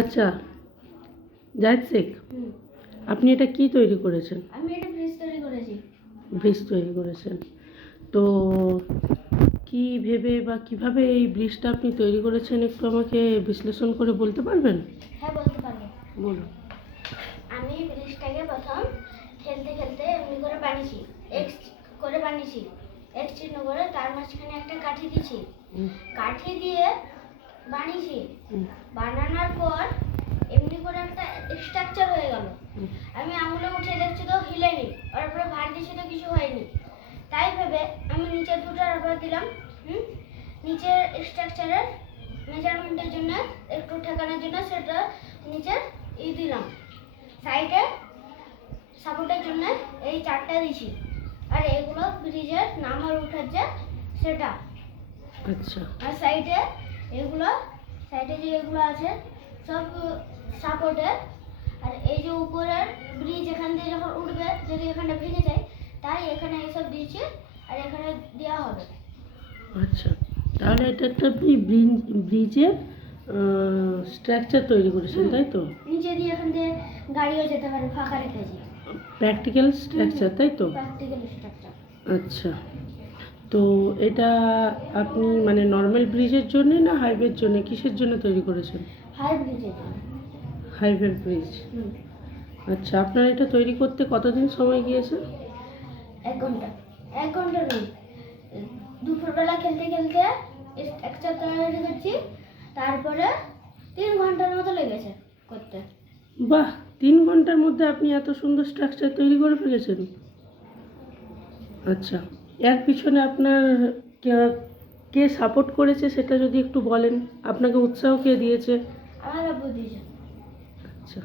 আচ্ছা, জাহিদ শেখ, আপনি এটা কি তৈরি করেছেন? আমি এটা ব্রিজ তৈরি করেছি। ব্রিজ তৈরি করেছেন, তো কি ভেবে বা কিভাবে এই ব্রিজটা আপনি তৈরি করেছেন একটু আমাকে বিশ্লেষণ করে বলতে পারবেন? হ্যাঁ, বলতে পারবো। বলুন। আমি ব্রিজটাকে প্রথম খেলতে খেলতে এমনি করে বানিয়েছি, এক্স করে বানিয়েছি, এক্স চিহ্ন করে তার মাঝখানে একটা কাঠি দিয়েছি, কাঠি দিয়ে বানিয়েছি। বানানোর পর এমনি করে একটা স্ট্রাকচার হয়ে গেল। আমি আঙুলে উঠে দেখছি তো হিলেনি, ওর উপরে ভার দিয়েছি তো কিছু হয়নি। তাই ভেবে আমি নিচের দুটো রাবার দিলাম। নিচের স্ট্রাকচারের মেজারমেন্টের জন্য একটু ঠেকানোর জন্য সেটা নিচে দিলাম। সাইডে সাপোর্টের জন্য এই চারটা দিছি। আর এগুলো ব্রিজের নামার উঠার যে সেটা। আচ্ছা। আর সাইডে এগুলো, সাইডে যে এগুলো আছে সব সাপোর্টের। আর এই যে উপরের ব্রিজ এখান দিয়ে যখন উঠবে, যদি এখানে ভেঙে যায় তাই এখানে এসব দিয়েছি আর এখানে দেওয়া হবে। আচ্ছা, তাহলে এটা একটা আপনি ব্রিজের স্ট্রাকচার তৈরি করেছেন, তাই তো? নিচে দিয়ে এখান দিয়ে গাড়িও যেতে পারে, ফাঁকা রেখেছি। প্র্যাকটিক্যাল স্ট্রাকচার, তাই তো? Practical structure. আচ্ছা, তো এটা আপনি মানে নর্মাল ব্রিজের জন্য না হাইওয়ের জন্য, কিসের জন্য তৈরি করেছেন? হাই ব্রিজের জন্য। Highway bridge. আচ্ছা, আপনার এটা তৈরি করতে কতদিন সময় গিয়েছে? 1 ঘন্টা। 1 ঘন্টা নেই, দুপুরবেলা খেলতে খেলতে স্ট্রাকচার তৈরি করছি, তারপরে 3 ঘন্টার মতো লেগেছে করতে। বাহ, 3 ঘন্টার মধ্যে আপনি এত সুন্দর স্ট্রাকচার তৈরি করে ফেলেছেন। আচ্ছা, এর পিছনে আপনার কে সাপোর্ট করেছে সেটা যদি একটু বলেন, আপনাকে উৎসাহ কে দিয়েছে? আমার আব্বু দিয়েছে। আচ্ছা,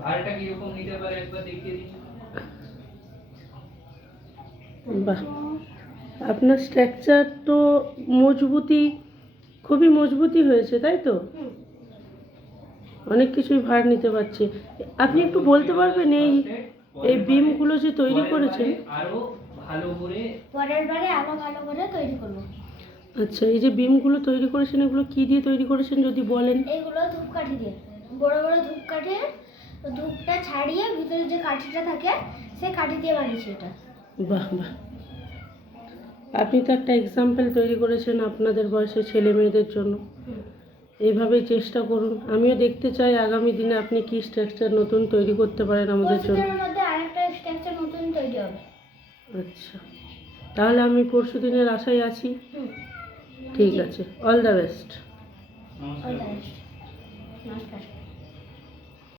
ভারটা কিরকম নিতে পারে একবার দেখিয়ে দিন। বাহ, আপনার স্ট্রাকচার তো খুবই মজবুতি হয়েছে, তাই তো? অনেক কিছুই ভার নিতে পারছে। আপনি একটু বলতে পারবেন এই বিমগুলো যে তৈরি করেছেন, আরো ভালো করে পরের বারে আরো ভালো করে তৈরি করব। আচ্ছা, এই যে বিমগুলো তৈরি করেছেন এগুলো কি দিয়ে তৈরি করেছেন যদি বলেন? এগুলো ধূপকাঠি দিয়ে, বড় বড় ধূপকাঠি, ধূপটা ছাড়িয়ে ভিতরে যে কাঠিটা থাকে সেই কাঠি দিয়ে বানিয়েছি এটা। বাহ বাহ, আপনি তো একটা এক্সাম্পল তৈরি করেছেন আপনাদের বয়সের ছেলে মেয়েদের জন্য। এইভাবেই চেষ্টা করুন। আমিও দেখতে চাই আগামী দিনে আপনি কি স্ট্রাকচার নতুন তৈরি করতে পারেন আমাদের জন্য। পরশুদিনের মধ্যে আরেকটা স্ট্রাকচার নতুন তৈরি হবে। আচ্ছা, তাহলে আমি পরশু দিনের আশায় আছি। ঠিক আছে, অল দ্য বেস্ট। নমস্কার।